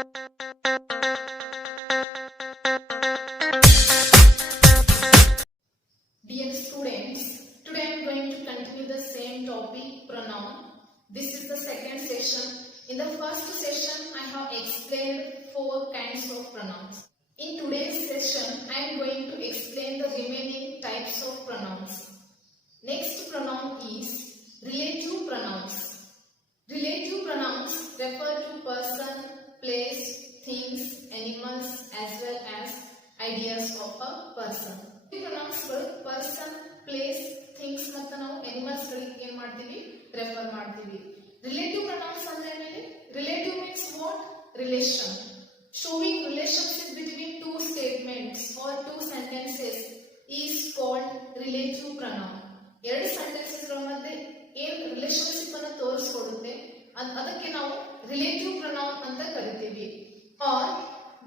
Dear students, today I am going to continue the same topic, pronoun. This is the second session. In the first session, I have explained 4 kinds of pronouns. In today's session, I am going to explain the remaining types of pronouns. Next pronoun is relative pronouns. Relative pronouns refer to person, place, things, animals as well as ideas of a person. Pronouns person, place, things ಮತ್ತು ನಾವು animals ಗಳಿಗೆ ಏನು ಮಾಡ್ತೀವಿ ರೆಫರ್ ಮಾಡ್ತೀವಿ. Relative pronouns ಅಂದ್ರೆ ಏನು? Relative means what? Relation. Showing relationship between two statements or two sentences is called relative pronoun. ಎರಡು sentences ಗಳ ಮಧ್ಯೆ ಏನು ರಿಲೇಶನ್ಶಿಪ್ ಅನ್ನು ತೋರಿಸಿಕೊಡುತ್ತೆ ಅದಕ್ಕೆ ನಾವು ರಿಲೇಟಿವ್ pronoun ಅಂತ ಕರಿತೀವಿ. Or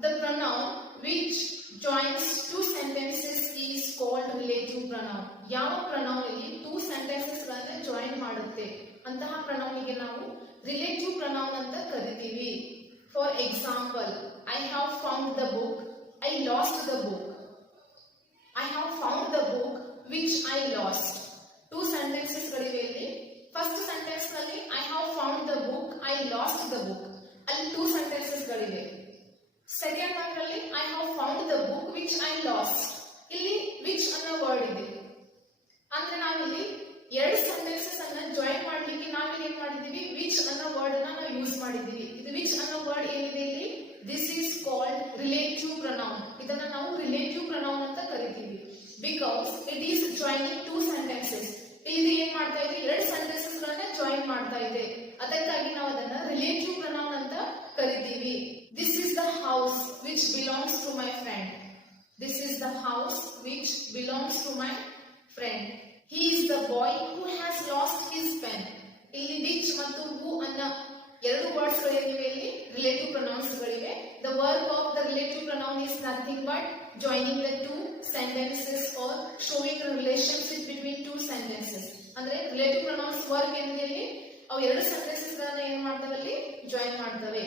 the pronoun which joins two sentences is called relative pronoun. ಯಾವ pronoun ಇಲ್ಲಿ two sentences ಗಳನ್ನು ಜಾಯಿನ್ ಮಾಡುತ್ತೆ ಅಂತಹ pronoun ಗೆ ನಾವು relative pronoun ಅಂತ ಕರಿತೀವಿ. For example, I have found the book, I lost the book. I have found the book which I lost. Two sentences ಗಳಿವೆ ಇಲ್ಲಿ. First sentence ನಲ್ಲಿ I have found the book, I lost the book. ಅಲ್ಲಿ two sentences ಗಳಿವೆ. Second one ನಲ್ಲಿ I have found the book which I lost. ಇಲ್ಲಿ which ಅನ್ನೋ ವರ್ಡ್ ಇದೆ. ಅಂದ್ರೆ ನಾವಿಲ್ಲಿ ಎರಡು ಸೆಂಟೆನ್ಸಸ್ ಅನ್ನ ಜಾಯಿನ್ ಮಾಡ್ಲಿಕ್ಕೆ ನಾವಿಲ್ಲಿ ಏನ್ ಮಾಡಿದೀವಿ which ಅನ್ನೋ ವರ್ಡ್ ಅನ್ನ ನಾವು ಯೂಸ್ ಮಾಡಿದೀವಿ. ಇದು which ಅನ್ನೋ ವರ್ಡ್ ಏನಿದೆ ಇಲ್ಲಿ this is called relative pronoun. ಇದನ್ನ ನಾವು relative pronoun ಅಂತ ಕರಿತೀವಿ because it is joining two sentences. ಇಲ್ಲಿ ಏನ್ ಮಾಡ್ತಾ ಇದೆ ಎರಡು ಸೆಂಟೆನ್ಸಸ್ ಗಳನ್ನ ಜಾಯಿನ್ ಮಾಡ್ತಾ ಇದೆ. ಅದಕ್ಕಾಗಿ ನಾವು ಅದನ್ನ relative pronoun ಅಂತ ಕರಿತೀವಿ. This is the house which belongs to my friend. This is the house which belongs to my friend. He is the boy who has lost his pen. ಇಲ್ಲಿ which ಮತ್ತು who ಅನ್ನ ಎರಡು ವರ್ಡ್ಸ್ ಗಳಿವೆ ಇಲ್ಲಿ ರಿಲೇಟಿವ್ ಪ್ರೊನೌನ್ಸ್ ಗಳಿವೆ. The work of the relative pronoun is nothing but joining the two sentences or showing a relationship between two sentences. ಅಂದ್ರೆ relative pronounce work ಏನಿದೆ ಇಲ್ಲಿ ಅವು ಎರಡು ಸೆಂಟೆನ್ಸಸ್ ಗಳನ್ನ ಏನು ಮಾಡ್ತವೆ ಅಲ್ಲಿ ಜಾಯಿನ್ ಮಾಡ್ತವೆ.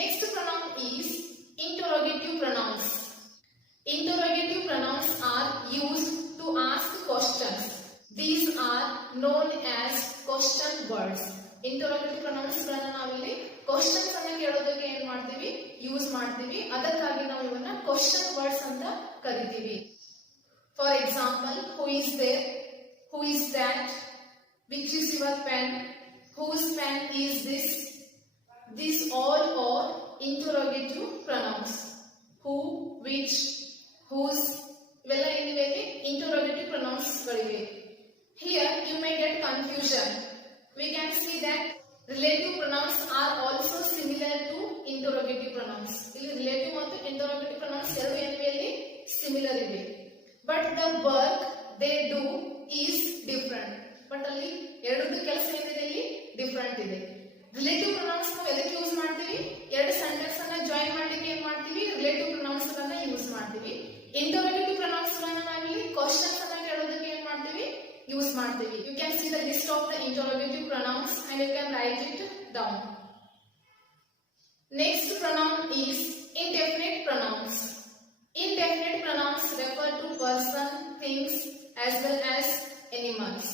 Next pronoun is interrogative pronouns. Interrogative pronouns are used to ask questions. These are known as question words. Interrogative pronouns ಗಳನ್ನ ನಾವಿಲ್ಲಿ questions ಅನ್ನು ಕೇಳೋದಕ್ಕೆ ಏನು ಮಾಡ್ತೀವಿ ಯೂಸ್ ಮಾಡ್ತೀವಿ. ಅದಕ್ಕಾಗಿ ನಾವು ಇವನ್ನ question words ಅಂತ ಕರಿತೀವಿ. For example, who is there? Who is that? Which is your pen? Whose pen is this? These all are interrogative pronouns. Who, which, whose ಇವೆಲ್ಲ ಏನಿವೆ interrogative pronouns ಗಳಿವೆ. Here you may get confusion. We can see that relative pronouns are also similar to interrogative pronouns. ಇಲ್ಲಿ relative ಮತ್ತು interrogative pronouns ಎರಡು ಏನಿವೆ ಇಲ್ಲಿ similar ಇವೆ. But the work they do is different. But ಅಲ್ಲಿ ಎರಡದ್ದು ಕೆಲಸ ಏನಿದೆ ಇಲ್ಲಿ ಡಿಫರೆಂಟ್ ಇದೆ. ರಿಲೇಟಿವ್ ಪ್ರೊನೌನ್ಸ್ ನಾವು ಎದಕ್ಕೆ ಯೂಸ್ ಮಾಡ್ತೀವಿ ಎರಡು ಸೆಂಟೆನ್ಸ್ ಅನ್ನ ಜಾಯಿನ್ ಮಾಡ್ಲಿಕ್ಕೆ ಏನ್ ಮಾಡ್ತೀವಿ ರಿಲೇಟಿವ್ ಪ್ರೊನೌನ್ಸ್ ಗಳನ್ನ ಯೂಸ್ ಮಾಡ್ತೀವಿ. ಇಂಟರೋಗೇಟಿವ್ ಪ್ರೊನೌನ್ಸ್ ಗಳನ್ನ ನಾವಿಲ್ಲಿ ಕ್ವೆಶ್ಚನ್ಸ್ ಅನ್ನ ಕೇಳೋದಕ್ಕೆ ಏನ್ ಮಾಡ್ತೀವಿ ಯೂಸ್ ಮಾಡ್ತೀವಿ. You can see the list of the interrogative pronouns and you can write it down. Next pronoun is indefinite pronouns. Indefinite pronouns refer to person, things as well as animals.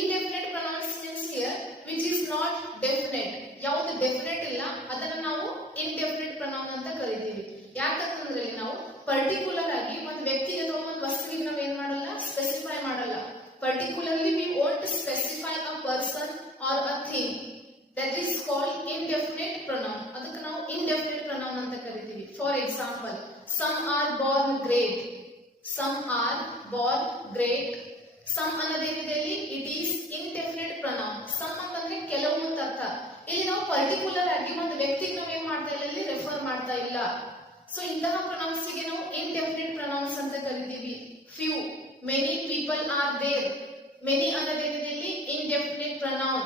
Indefinite pronouns means here which is not definite. ಯಾವುದು ಡೆಫಿನೆಟ್ ಇಲ್ಲ ಅದನ್ನ ನಾವು indefinite pronoun ಅಂತ ಕರಿತೀವಿ. ಯಾಕಂದ್ರೆ ನಾವು ಪರ್ಟಿಕ್ಯುಲರ್ ಆಗಿ ಒಂದು ವ್ಯಕ್ತಿಗೆ ಅಥವಾ ಒಂದು ವಸ್ತುವಿಗೆ ನಾವು ಏನ್ ಮಾಡಲ್ಲ ಸ್ಪೆಸಿಫೈ ಮಾಡಲ್ಲ. Particularly we want to specify a person or a thing. That is called indefinite pronoun. ಅದಕ್ಕೆ ನಾವು indefinite pronoun ಅಂತ ಕರಿತೀವಿ. For example, some are born great. Some are born great. Some ಅನ್ನೋದೇನಿದೆ ಇಲ್ಲಿ it is indefinite pronoun. Some ಅಂತಂದ್ರೆ ಕೆಲವು ಅಂತ ಅರ್ಥ. ಇಲ್ಲಿ ನಾವು ಪರ್ಟಿಕ್ಯುಲರ್ ಆಗಿ ಒಂದು ವ್ಯಕ್ತಿಗೆ ನಾವು ಏನ್ ಮಾಡ್ತಾ ಇಲ್ಲ ಇಲ್ಲಿ ರೆಫರ್ ಮಾಡ್ತಾ ಇಲ್ಲ. ಸೊ ಇಂತಹ ಪ್ರೊನೌನ್ಸ್ ಗೆ ನಾವು indefinite pronouns ಅಂತ ಕರಿತೀವಿ. Few, many people are there. Many ಅನ್ನೋದೇನಿದೆ ಇಲ್ಲಿ indefinite pronoun.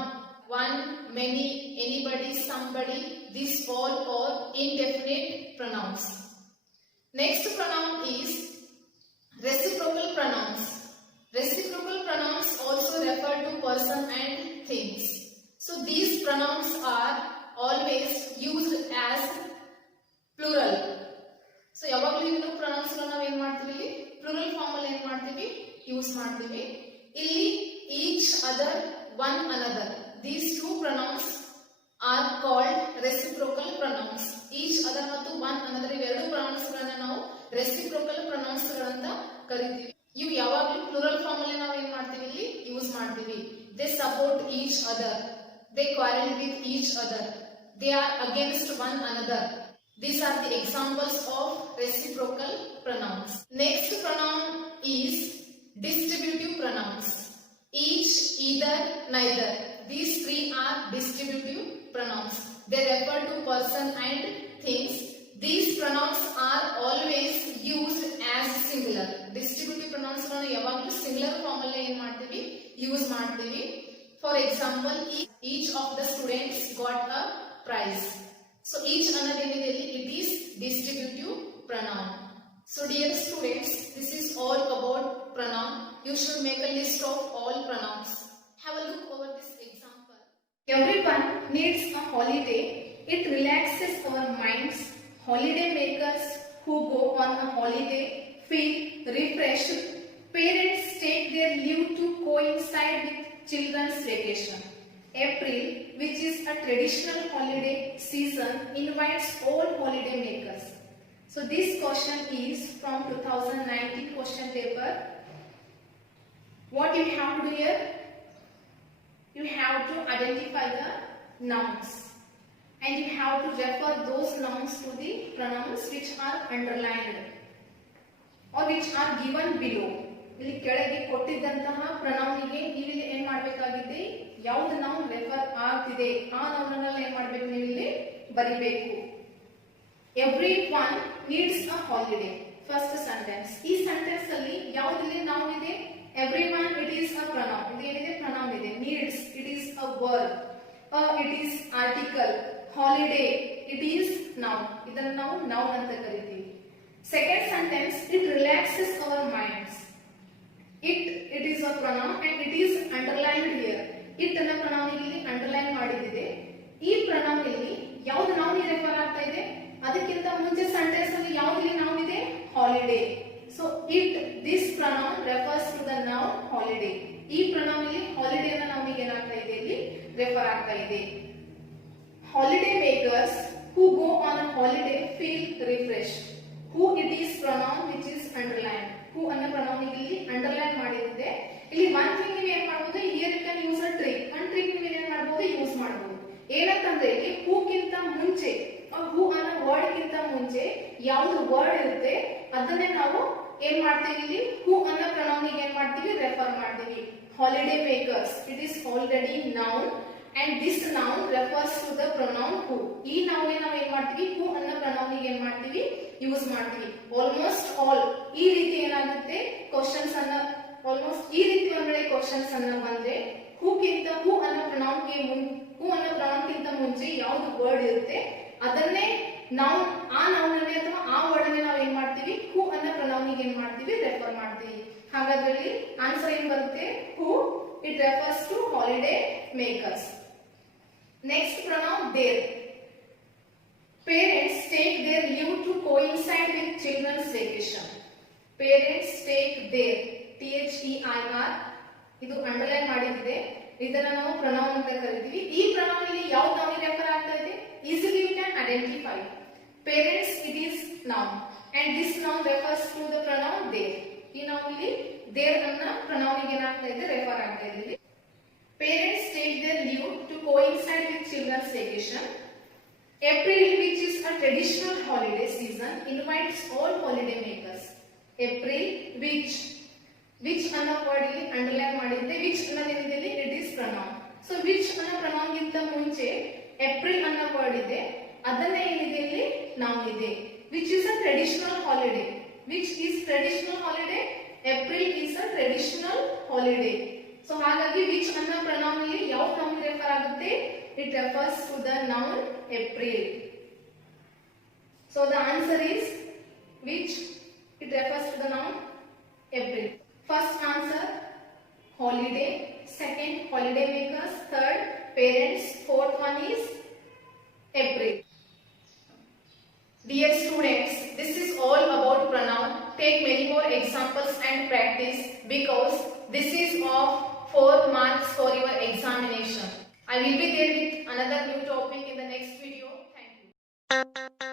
One, many, anybody, somebody. These all are indefinite pronouns. Next pronoun is reciprocal pronouns. Reciprocal pronouns also refer to person and things. So these pronouns are always used as use ಮಾಡ್ತೀವಿ. ಇಲ್ಲಿ each other, one another, these two pronouns are called reciprocal pronouns. Each other ಮತ್ತು one another ಇವೆರಡು pronouns ಗಳನ್ನ ನಾವು reciprocal pronounce ಗಳಂತ ಕರಿತೀವಿ. ಇವು ಯಾವಾಗಲೂ ಪ್ಲೂರಲ್ ಫಾರ್ಮ್ ಅಲ್ಲಿ ನಾವು ಏನ್ ಮಾಡ್ತೀವಿ, ಇಲ್ಲಿ ಯೂಸ್ ಮಾಡ್ತೀವಿ. They support each other, they quarrel with each other, they are against one another. These are the examples of reciprocal pronouns. Next pronoun is distributive pronouns. Each, either, neither. These three are distributive pronouns. They refer to person and things. These pronouns are always used as singular. Distributive pronouns ಗಳನ್ನು ಯಾವಾಗಲೂ singular form ಅಲ್ಲಿ ಏನು ಮಾಡ್ತೀವಿ, use ಮಾಡ್ತೀವಿ. For example, each of the students got a prize. So each ಅನ್ನೋದೇನಿದೆ ಇಲ್ಲಿ, it is distributive pronoun. So dear students, this is all about pronoun. You should make a list of all pronouns. Have a look over this example. Everyone needs a holiday. It relaxes our minds. Holiday makers who go on a holiday feel refreshed. Parents take their leave to coincide with children's vacation. April, which is a traditional holiday season, invites all holiday makers. So this question is from 2019 question paper. What you have to do here? You have to identify the nouns and you have to refer those nouns to the pronouns which are underlined or which are given below. ಇಲ್ಲಿ ಕೆಳಗೆ ಕೊಟ್ಟಿದ್ದಂತಹ ಪ್ರೊನೌನಿಗೆ ನೀವಿಲ್ಲಿ ಏನ್ ಮಾಡಬೇಕಾಗಿದೆ, ಯಾವ್ದು noun refer ಆಗ್ತಿದೆ ಆ ನೌನ್ ಅನ್ನ ಏನ್ ಮಾಡಬೇಕು, ನೀವಿಲ್ಲಿ ಬರಿಬೇಕು. Everyone needs a holiday, first sentence. ಈ ಸೆಂಟೆನ್ಸ್ ಅಲ್ಲಿ ಯಾವ್ದಿಲ್ಲಿ ನೌನ್ ಇದೆ, everyone it is a pronoun. ಇದೇನಿದೆ, ಪ್ರೊನೌನ್ ಇದೆ. Needs it is a verb, it is article, holiday it is noun. ಇದನ್ನ ನಾವು ನೌನ್ ಅಂತ ಕರಿತೀವಿ. Second sentence, it relaxes our minds. It is a pronoun and it is underlined here. It ಅನ್ನ pronoun ಇಲ್ಲಿ ಅಂಡರ್ಲೈನ್ ಮಾಡಿದಿದೆ. ಈ pronoun ಇಲ್ಲಿ ಯಾವುದು ನೌನ್ ರೆಫರ್ ಆಗ್ತಾ ಇದೆ, ಅದಕ್ಕಿಂತ ಮುಂಚೆ ಸೆಂಟೆನ್ಸ್ ಅಲ್ಲಿ ಯಾವುದು ನೌನ್ ಇದೆ, holiday. So this pronoun refers to the noun holiday. ಈ pronoun ಇಲ್ಲಿ ಹಾಲಿಡೇ ಅನ್ನ ನೌನಿಗೆ ಏನಾಗ್ತಾ ಇದೆ, ಇಲ್ಲಿ ರೆಫರ್ ಆಗ್ತಾ ಇದೆ. Holiday makers who go on a holiday feel refreshed. Who it is pronoun which is underlined. ಹೂ ಅನ್ನೋ ಪ್ರೊನೌನ್ ಇಲ್ಲಿ ಅಂಡರ್ಲೈನ್ ಮಾಡಿದೆ. ಇಲ್ಲಿ ಒನ್ ಥಿಂಗ್ ನೀವು ಏನ್ ಮಾಡಬಹುದು, here you can use a trick. One trick ನೀವು ಏನ್ ಮಾಡಬಹುದು, ಯೂಸ್ ಮಾಡಬಹುದು. ಏನಂತಂದ್ರೆ ಇಲ್ಲಿ ಹೂಕ್ಕಿಂತ ಮುಂಚೆ, ಹೂ ಅನ್ನೋ ವರ್ಡ್ ಗಿಂತ ಮುಂಚೆ ಯಾವ್ದು ವರ್ಡ್ ಇರುತ್ತೆ ಅದನ್ನೇ ನಾವು ಏನ್ ಮಾಡ್ತೀವಿ, ಇಲ್ಲಿ ಹೂ ಅನ್ನೋ ಪ್ರೊನೌನ್ ಗೆ ಏನ್ ಮಾಡ್ತೀವಿ, ರೆಫರ್ ಮಾಡ್ತೀವಿ. Holiday makers, it is already noun and this noun refers to the pronoun who. ಈ noun ನಾವು ಏನ್ ಮಾಡ್ತೀವಿ, who ಅನ್ನೋ pronoun ಗೆ ಏನ್ ಮಾಡ್ತೀವಿ, ಯೂಸ್ ಮಾಡ್ತೀವಿ. ಆಲ್ಮೋಸ್ಟ್ ಆಲ್ ಈ ರೀತಿ ಏನಾಗುತ್ತೆ, ಕ್ವೆಶ್ಚನ್ಸ್ ಅನ್ನ ಆಲ್ಮೋಸ್ಟ್ ಈ ರೀತಿ ಒಂದೆರಡು ಕ್ವೆಶ್ಚನ್ಸ್ ಅನ್ನ ಬಂದ್ರೆ ಹೂ ಅನ್ನೋ pronoun ಗಿಂತ ಮುಂಚೆ ಯಾವ್ದು ವರ್ಡ್ ಇರುತ್ತೆ ಅದನ್ನೇ ನಾವು ಆ noun ಅನ್ನೇ ಅಥವಾ ಆ ವರ್ಡ್ ಅನ್ನೇ ನಾವು ಏನ್ ಮಾಡ್ತೀವಿ, ಹೂ ಅನ್ನೋ pronoun ಗೆ ಏನ್ ಮಾಡ್ತೀವಿ, ರೆಫರ್ ಮಾಡ್ತೀವಿ. ಹಾಗಾದ್ರೆ ಆನ್ಸರ್ ಏನ್ ಬರುತ್ತೆ, ಹೂ. It refers to holiday makers. Next pronoun, their. Parents take their leave to coincide with children's vacation. Parents take their, their. ಇದು ಅಂಡರ್ಲೈನ್ ಮಾಡಿದೆ. ಇದನ್ನ ನಾವು pronoun ಅಂತ ಕರಿತೀವಿ. ಈ pronoun ಇಲ್ಲಿ ಯಾವ noun ರೆಫರ್ ಆಗ್ತಾ ಇದೆ, easily you can identify. Parents it is noun and this noun refers to the pronoun their. ಈ noun ಇಲ್ಲಿ their ಅನ್ನ pronoun ಗೆ ಏನಾಗ್ತಾ ಇದೆ, ರೆಫರ್ ಆಗ್ತಾ ಇದೆ. Parents take their leave to coincide with children's vacation. April, which is a traditional holiday season, invites all holiday makers. April, which ಅನ್ನೋ ವರ್ಡ್ ಇಲ್ಲಿ ಅಂಡರ್ಲೈನ್ ಮಾಡಿದ್ದೆ. which ಅನ್ನೋದೇನಿದೆ, it is pronoun. So which ಅನ್ನೋ pronoun ಗಿಂತ ಮುಂಚೆ April ಅನ್ನೋ ವರ್ಡ್ ಇದೆ, ಅದನ್ನೇ ಏನಿದೆ ಇಲ್ಲಿ noun ಇದೆ. which is a traditional holiday. which is traditional holiday, April is a traditional holiday. So ಹಾಗಾಗಿ which ಅನ್ನೋ pronoun ಇಲ್ಲಿ ಯಾವ noun ರೆಫರ್ ಆಗುತ್ತೆ, it refers to the noun April. So the answer is which, it refers to the noun April. First answer holiday, second holiday makers, third parents, fourth one is April. Dear students, this is all about pronoun. take many more examples and practice, because this is of 4 marks for your examination. I will be there with another new topic in the next video. Thank you.